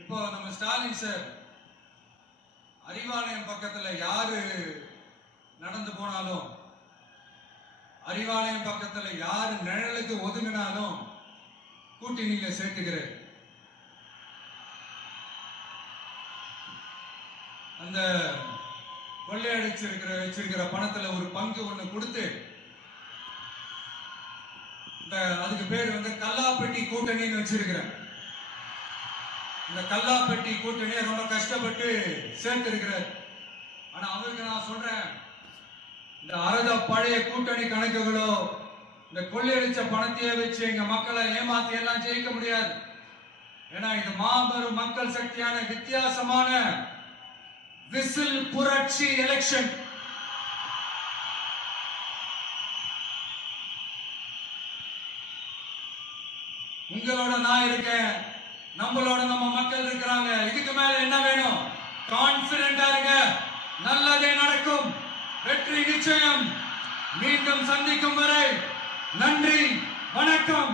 இப்போ நம்ம ஸ்டாலின் சார் அறிவாலயம் பக்கத்துல யாரு நடந்து போனாலும், அறிவாலயம் பக்கத்துல யாரு நிழலுக்கு ஒதுங்கினாலும் கூட்டணியில சேர்த்துக்கிறார். அந்த வச்சிருக்கிற பணத்துல ஒரு பங்கு ஒண்ணு கொடுத்து, அதுக்கு பேர் கல்லாப்பெட்டி கூட்டணின்னு வச்சிருக்கிறேன். இந்த கல்லாப்பெட்டி கூட்டணியை ரொம்ப கஷ்டப்பட்டு சேர்த்து இருக்கிறார். ஆனா அவருக்கு நான் சொல்றேன், இந்த அறுத பழைய கூட்டணி கணக்குகளோ இந்த கொள்ளையடிச்ச பணத்தையே வச்சு எங்க மக்களை ஏமாத்தி எல்லாம் ஜெயிக்க முடியாது. ஏன்னா இது மாபெரும் மக்கள் சக்தியான வித்தியாசமான விசில் புரட்சி எலெக்ஷன். உங்களோட நான் இருக்கேன், நம்மளோட நம்ம மக்கள் இருக்கிறாங்க. இதுக்கு மேல என்ன வேணும்? கான்பிடென்டா இருங்க, நல்லதே நடக்கும், வெற்றி நிச்சயம். மீண்டும் சந்திக்கும் வரை நன்றி, வணக்கம்.